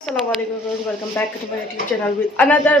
Assalamu alaikum everyone, welcome back to my YouTube channel with another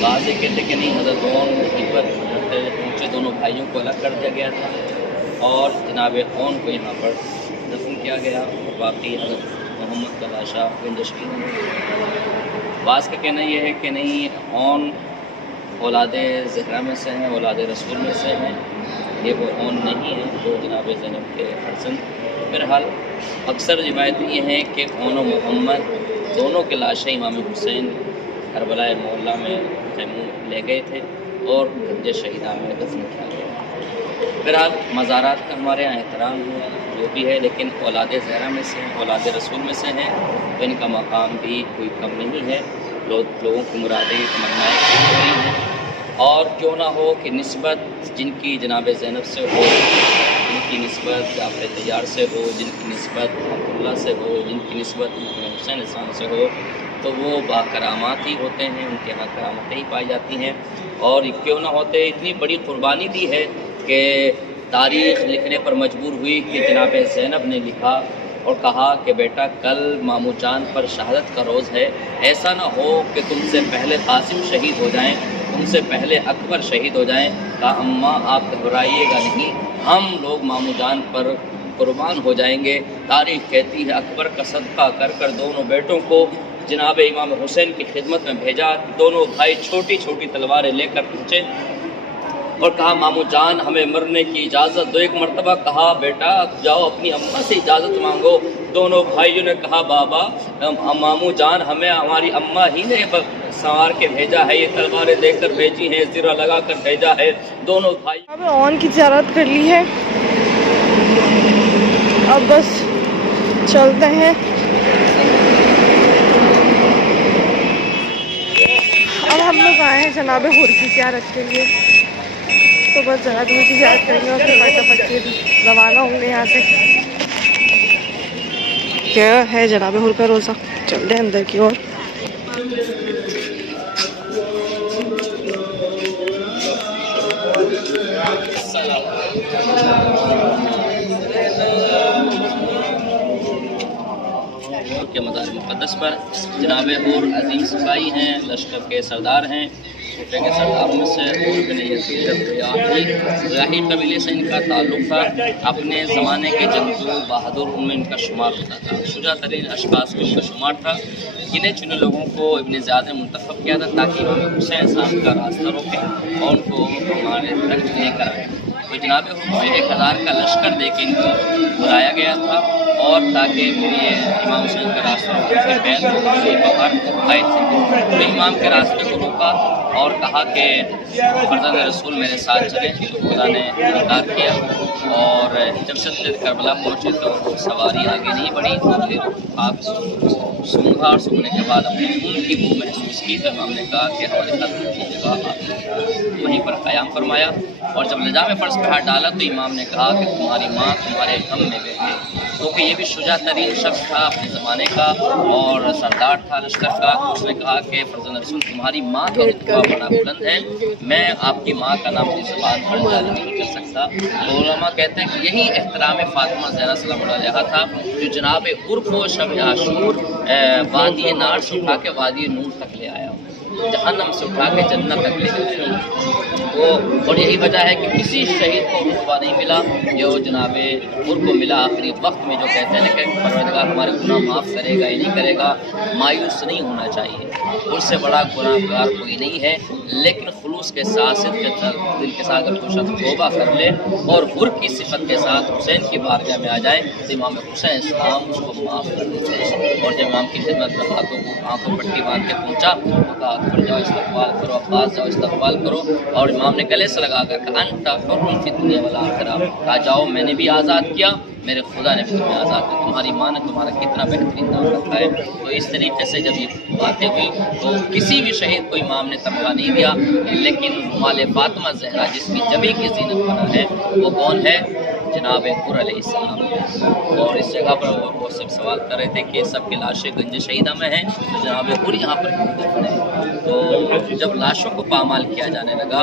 بعض یہ کہتے کہ نہیں حضرت اون پر پہنچے دونوں بھائیوں کو الگ کر دیا گیا تھا اور جناب اون کو یہاں پر دفن کیا گیا اور باقی حضرت محمد کا لاشا گنج شہید ہے۔ بعض کا کہنا یہ ہے کہ نہیں اون اولاد زہرا میں سے ہیں، اولاد رسول میں سے ہیں، یہ وہ اون نہیں ہے جو جناب زینب کے فرزند۔ بہرحال اکثر روایتیں یہ ہیں کہ اون و محمد دونوں کے لاشیں امام حسین کربلا معلیٰ میں تیمور لے گئے تھے اور گنج شہیدہ میں دفن کیا گیا۔ بہرحال مزارات کا ہمارے یہاں احترام ہے جو بھی ہے، لیکن اولاد زہرا میں سے ہیں، اولاد رسول میں سے ہیں، تو ان کا مقام بھی کوئی کم نہیں ہے۔ لوگوں کی مرادیں تمنائیں پوری ہو رہی ہیں، اور کیوں نہ ہو کہ نسبت جن کی جناب زینب سے ہو، جن کی نسبت جعفر طیار سے ہو، جن کی نسبت عبداللہ سے ہو، جن کی نسبت محمد حسین احسان سے ہو، تو وہ با کرامات ہی ہوتے ہیں، ان کے یہاں کرامتیں ہی پائی جاتی ہیں۔ اور کیوں نہ ہوتے اتنی بڑی قربانی دی ہے کہ تاریخ لکھنے پر مجبور ہوئی کہ جناب زینب نے لکھا اور کہا کہ بیٹا کل مامو جان پر شہادت کا روز ہے، ایسا نہ ہو کہ تم سے پہلے قاسم شہید ہو جائیں، تم سے پہلے اکبر شہید ہو جائیں۔ کہا اماں آپ گھبرائیے گا نہیں، ہم لوگ مامو جان پر قربان ہو جائیں گے۔ تاریخ کہتی ہے اکبر کا صدقہ کر کر دونوں بیٹوں کو جناب امام حسین کی خدمت میں بھیجا، دونوں بھائی چھوٹی چھوٹی تلواریں لے کر پہنچے اور کہا مامو جان ہمیں مرنے کی اجازت دو۔ ایک مرتبہ کہا بیٹا جاؤ اپنی اماں سے اجازت مانگو۔ دونوں بھائیوں نے کہا بابا مامو جان ہمیں ہماری اماں ہی نے سنوار کے بھیجا ہے، یہ تلواریں دے کر بھیجی ہیں، زرہ لگا کر بھیجا ہے۔ دونوں بھائی اب اون کی زیارت کر لی ہے، اب بس چلتے ہیں۔ اب ہم لوگ آئے ہیں جناب حور کی زیارت کے لیے، تو بس جناب حور کی زیارت کریں گے اور پھر فٹافٹ روانہ ہوں گے یہاں سے۔ کیا ہے جناب حور کا روزہ، چلتے ہیں اندر کی اور۔ کے مزار مقدس پر جناب حور عظیم سپاہی ہیں، لشکر کے سردار ہیں، صوفے کے سرداروں میں سے راہی قبیلے سے ان کا تعلق تھا۔ اپنے زمانے کے جنگجو بہادر ان میں ان کا شمار ہوتا تھا، شجاع ترین اشخاص میں ان کا شمار تھا۔ گنے چنے لوگوں کو ابن زیاد نے منتخب کیا تھا تاکہ امام حسین صاحب کا راستہ روکیں اور ان کو ہمارے تک لے کر آئیں۔ تو جناب حور کو 1000 کا لشکر دے کے ان کو بلایا گیا تھا، اور تاکہ یہ امام حسین کا راستہ باہر آئے تھے۔ تو امام کے راستے کو روکا اور کہا کہ فرزند رسول میرے ساتھ چلیں، تو خدا نے انکار کیا، اور جب سے کربلا پہنچے تو سواری آگے نہیں بڑھی، پھر آپ سونگھا اور سونگنے کے بعد اپنے خون کی بو محسوس کی، تو امام نے کہا کہ ہمارے قدم کی جگہ آپ وہیں پر قیام فرمایا، اور جب لجام فرض پہ ہاتھ ڈالا تو امام نے کہا کہ تمہاری ماں تمہارے غم میں بیٹھے، کیونکہ یہ بھی شجاع ترین شخص تھا اپنے زمانے کا اور سردار تھا لشکر کا۔ اس نے کہا کہ فرزند رسول تمہاری ماں کا رتبہ بڑا بلند ہے، میں آپ کی ماں کا نام اپنی زبان پر جاری نہیں کر سکتا۔ تو علماء کہتے ہیں کہ یہی احترام فاطمہ زہرا سلام اللہ علیہا تھا جو جناب حور کو شب عاشور وادی نار سے اٹھا کے وادی نور تک لے آیا، جہنم سے اٹھا کے جنت تک لے گیا وہ۔ اور یہی وجہ ہے کہ کسی شہید کو رتبہ نہیں ملا جو جناب حور کو ملا آخری وقت میں، جو کہتے ہیں کہ پروردگار ہمارے گناہ معاف کرے گا یا نہیں کرے گا۔ مایوس نہیں ہونا چاہیے، حور سے بڑا گناہ گار کوئی نہیں ہے، لیکن خلوص کے ساتھ دل کے ساتھ اگر کوئی شخص توبہ کر لے اور حور کی صفت کے ساتھ حسین کی بارگاہ میں آ جائے تو امام حسین اسلام اس کو معاف کر دیتے ہیں۔ اور جب امام کی خدمت میں ہاتھوں کو آنکھوں پٹی باندھ کے پہنچا تو کہا اکبر جاؤ استقبال کرو، عباس جاؤ استقبال کرو، اور امام نے گلے سے لگا کر کہا انت حر فی الدنیا والآخرہ، کہا جاؤ میں نے بھی آزاد کیا، میرے خدا نے بھی تمہیں آزاد کیا، تمہاری ماں نے تمہارا کتنا بہترین نام رکھا ہے۔ تو اس طریقے سے جب یہ باتیں ہوئی تو کسی بھی شہید کو امام نے تمغہ نہیں دیا، لیکن مال فاطمہ زہرا جس کی جبی کی زینت بنا ہے وہ کون ہے؟ جناب حور علیہ السلام۔ اور اس جگہ پر وہ سب سوال کر رہے تھے کہ سب کی لاشیں گنج شہیدہ میں ہیں، تو جناب حور یہاں پر کیوں دفن ہے؟ تو جب لاشوں کو پامال کیا جانے لگا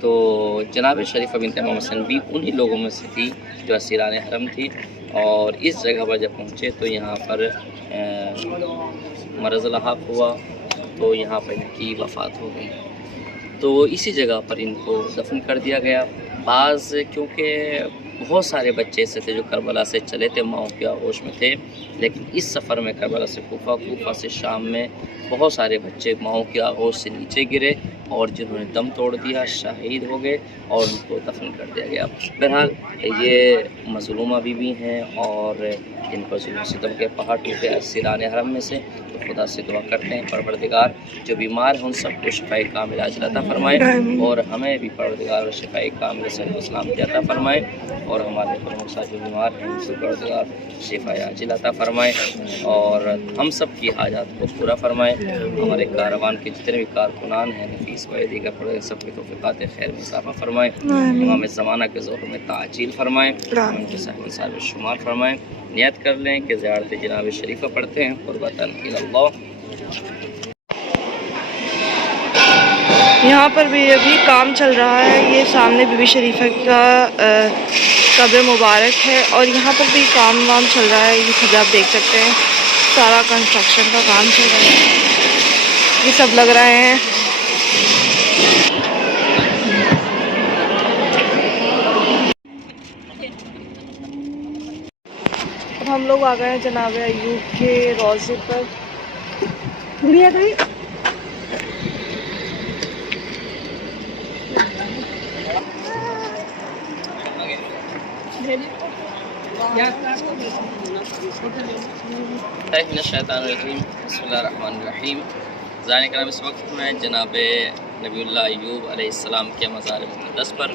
تو جناب شریفہ بنت امام حسن بھی انہی لوگوں میں سے تھی جو اسیران حرم تھی، اور اس جگہ پر جب پہنچے تو یہاں پر مرض الحاق ہوا، تو یہاں پر ان کی وفات ہو گئی۔ تو اسی جگہ پر ان کو دفن کر دیا گیا۔ بعض کیونکہ بہت سارے بچے ایسے تھے جو کربلا سے چلے تھے، ماؤں کے آغوش میں تھے، لیکن اس سفر میں کربلا سے کوفہ سے شام میں بہت سارے بچے ماؤں کے آغوش سے نیچے گرے، اور جنہوں نے دم توڑ دیا شہید ہو گئے اور ان کو دفن کر دیا گیا۔ بہرحال یہ مظلومہ بھی ہیں، اور ان پر ظلم و ستم کے پہاڑ ٹوٹے اسیران حرم میں سے، تو خدا سے دعا کرتے ہیں پروردگار جو بیمار ہیں ان سب کو شفاء کامل عاجل عطا فرمائے، اور ہمیں بھی پروردگار شفاء کامل صحت و سلامتی عطا فرمائے، اور ہمارے پروسا جو بیمار ہیں ان سے پروردگار شفاء عاجل عطا فرمائے، اور ہم سب کی حاجات کو پورا فرمائے۔ ہمارے کاروان کے جتنے بھی کارکنان ہیں نفیس و دیگر پڑے سب کی توفیقات خیر میں اضافہ فرمائے، امام زمانہ کے ظہور میں تعجیل فرمائے، ان کے صحیح صاحب شمار فرمائے۔ نیت کر لیں کہ زیارت جناب شریفہ پڑھتے ہیں قربتاً اللہ۔ یہاں پر بھی ابھی کام چل رہا ہے، یہ سامنے بی بی شریفہ کا قبر مبارک ہے، اور یہاں پر بھی کام وام چل رہا ہے، یہ سب آپ دیکھ سکتے ہیں، سارا کنسٹرکشن کا کام چل رہا ہے، یہ سب لگ رہے ہیں۔ اب ہم لوگ آ گئے ہیں جناب ایوب کے روضے پر۔ گڑیا گئی من الشیطان الرجیم، بسم اللہ الرحمن الرحیم۔ زائرین کرام، اس وقت میں جناب نبی اللہ ایوب علیہ السلام کے مزار مقدس پر،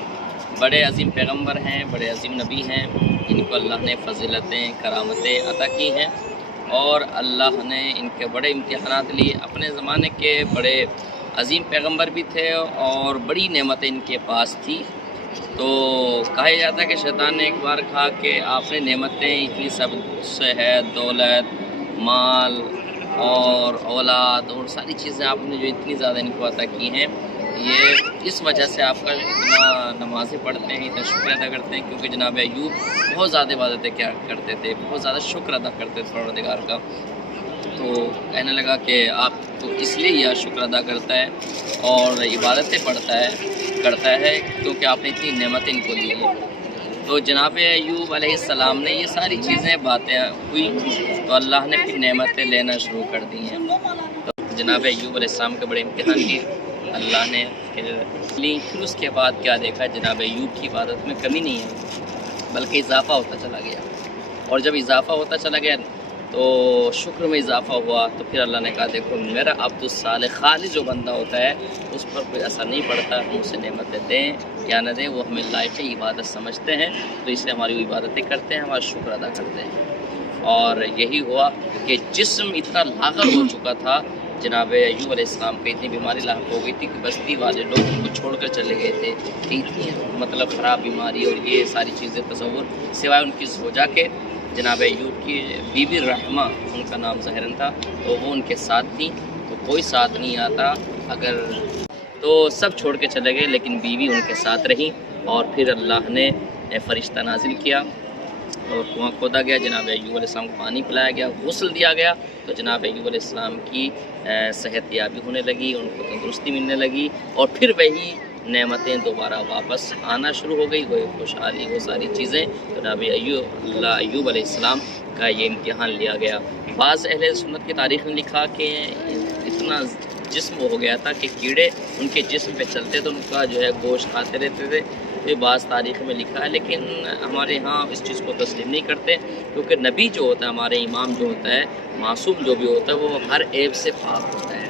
بڑے عظیم پیغمبر ہیں، بڑے عظیم نبی ہیں، ان کو اللہ نے فضیلتیں کرامتیں عطا کی ہیں، اور اللہ نے ان کے بڑے امتحانات لیے۔ اپنے زمانے کے بڑے عظیم پیغمبر بھی تھے اور بڑی نعمتیں ان کے پاس تھی۔ تو کہا جاتا ہے کہ شیطان نے ایک بار کہا کہ آپ نے نعمتیں اتنی سب صحت، دولت، مال اور اولاد اور ساری چیزیں آپ نے جو اتنی زیادہ ان کو عطا کی ہیں، یہ اس وجہ سے آپ کا اتنا نمازیں پڑھتے ہیں، اتنا شکر ادا کرتے ہیں، کیونکہ جناب ایوب بہت زیادہ عبادتیں کیا کرتے تھے، بہت زیادہ شکر ادا کرتے تھے پروردگار کا۔ تو کہنے لگا کہ آپ تو اس لیے یہ شکر ادا کرتا ہے اور عبادتیں کرتا ہے کیونکہ آپ نے اتنی نعمتیں ان کو دی ہیں۔ تو جناب ایوب علیہ السلام نے یہ ساری چیزیں باتیں ہوئی تو اللہ نے پھر نعمتیں لینا شروع کر دی ہیں۔ تو جناب ایوب علیہ السلام کے بڑے امتحان کیے اللہ نے، پھر اس کے بعد کیا دیکھا، جناب ایوب کی عبادت میں کمی نہیں ہے بلکہ اضافہ ہوتا چلا گیا، اور جب اضافہ ہوتا چلا گیا تو شکر میں اضافہ ہوا، تو پھر اللہ نے کہا دیکھو میرا عبد الصالح خالص جو بندہ ہوتا ہے اس پر کوئی اثر نہیں پڑتا، ہم اسے نعمتیں دیں یا نہ دیں، وہ ہمیں لائق عبادت سمجھتے ہیں، تو اس لیے ہماری وہ عبادتیں کرتے ہیں، ہمارا شکر ادا کرتے ہیں۔ اور یہی ہوا کہ جسم اتنا لاغر ہو چکا تھا جناب ایوب علیہ السلام کا، اتنی بیماری لاحق ہو گئی تھی کہ بستی والے لوگ ان کو چھوڑ کر چلے گئے تھے، کہ اتنی مطلب خراب بیماری اور یہ ساری چیزیں تصور، سوائے ان کی زوجہ کے، جناب ایوب کی بیوی رحمہ ان کا نام ظاہراً تھا، تو وہ ان کے ساتھ تھیں، تو کوئی ساتھ نہیں آتا اگر، تو سب چھوڑ کے چلے گئے، لیکن بیوی ان کے ساتھ رہی، اور پھر اللہ نے فرشتہ نازل کیا اور کنواں کھودا گیا، جناب ایوب علیہ السلام کو پانی پلایا گیا، غسل دیا گیا، تو جناب ایوب علیہ السلام کی صحت یابی ہونے لگی، ان کو تندرستی ملنے لگی، اور پھر وہی نعمتیں دوبارہ واپس آنا شروع ہو گئی، وہ خوشحالی، وہ ساری چیزیں۔ تو جناب ایوب علیہ السلام کا یہ امتحان لیا گیا۔ بعض اہل سنت کی تاریخ نے لکھا کہ اتنا جسم ہو گیا تھا کہ کیڑے ان کے جسم پہ چلتے تو ان کا جو ہے گوشت کھاتے رہتے تھے، یہ بعض تاریخ میں لکھا ہے، لیکن ہمارے ہاں اس چیز کو تسلیم نہیں کرتے، کیونکہ نبی جو ہوتا ہے، ہمارے امام جو ہوتا ہے، معصوم جو بھی ہوتا ہے، وہ ہر عیب سے پاک ہوتا ہے۔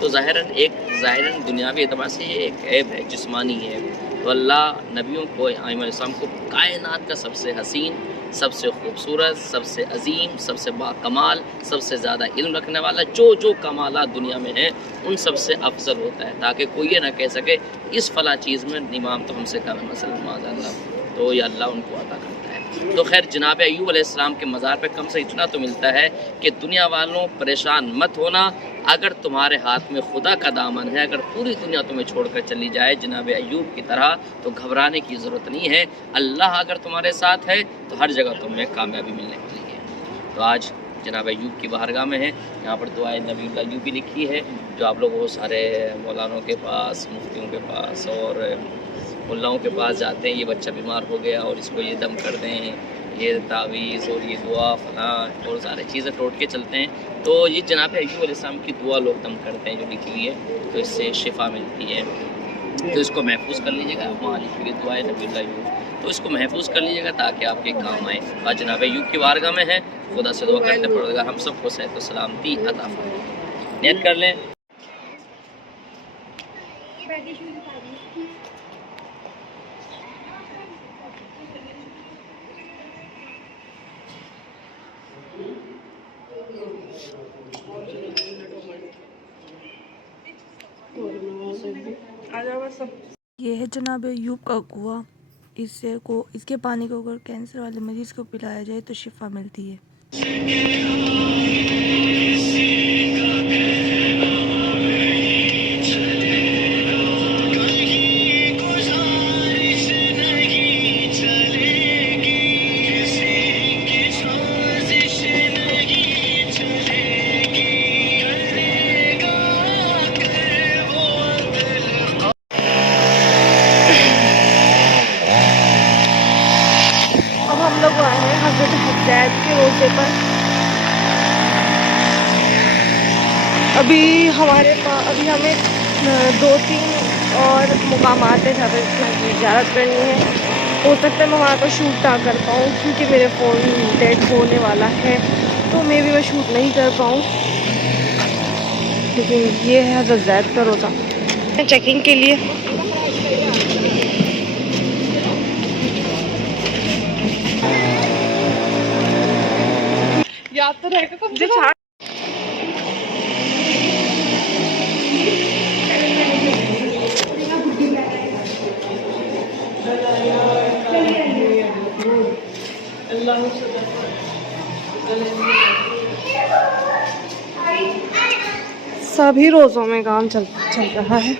تو ظاہراً دنیاوی اعتبار سے یہ ایک عیب ہے، جسمانی ہے، تو اللہ نبیوں کو، ائمہ علیہ السلام کو کائنات کا سب سے حسین، سب سے خوبصورت، سب سے عظیم، سب سے باکمال، سب سے زیادہ علم رکھنے والا، جو کمالات دنیا میں ہیں ان سب سے افضل ہوتا ہے، تاکہ کوئی یہ نہ کہہ سکے اس فلاں چیز میں امام تو ہم سے کم ہے، مثلا معاذ اللہ، تو یہ اللہ ان کو عطا کرتا ہے۔ تو خیر جناب ایوب علیہ السلام کے مزار پہ کم سے اتنا تو ملتا ہے کہ دنیا والوں پریشان مت ہونا، اگر تمہارے ہاتھ میں خدا کا دامن ہے، اگر پوری دنیا تمہیں چھوڑ کر چلی جائے جناب ایوب کی طرح، تو گھبرانے کی ضرورت نہیں ہے. اللہ اگر تمہارے ساتھ ہے تو ہر جگہ تمہیں کامیابی ملنے والی ہے. تو آج جناب ایوب کی بارگاہ میں ہے. یہاں پر دعائے نبی اللہ ایوب بھی لکھی ہے، جو آپ لوگ وہ سارے مولانوں کے پاس، مفتیوں کے پاس اور ملاؤں کے پاس جاتے ہیں، یہ بچہ بیمار ہو گیا اور اس کو یہ دم کر دیں، یہ تعویذ اور یہ دعا فلاں اور سارے چیزیں ٹوٹ کے چلتے ہیں. تو یہ جناب ایوب علیہ السلام کی دعا لوگ دم کرتے ہیں جو لکھی ہوئی ہے، تو اس سے شفا ملتی ہے. تو اس کو محفوظ کر لیجیے گا. وہاں لکھی ہوئی دعائے نبی اللہ ایوب، تو اس کو محفوظ کر لیجیے گا تاکہ آپ کے کام آئے. اور جناب ایوب کی بارگاہ میں ہے، خدا سے دعا کرتے پڑے گا ہم سب کو صحت و سلامتی عطا فرمائے. نیت کر لیں. یہ ہے جناب ایوب کا کنواں. اس کے پانی کو اگر کینسر والے مریض کو پلایا جائے تو شفا ملتی ہے. اب ہم لوگ آئے ہیں حضرت حجاج کے روزے پر. ابھی ہمیں 2-3 اور مقامات ہیں جہاں پہ کی زیارت کرنی ہے. ہو سکتا ہے میں وہاں کا شوٹ نہ کر پاؤں کیونکہ میرے فون ڈیڈ ہونے والا ہے، تو میں شوٹ نہیں کر پاؤں. لیکن یہ ہے حضرت زید کا روزہ. چیکنگ کے لیے یاد تو رہے گا. سبھی روزوں میں کام چل رہا ہے.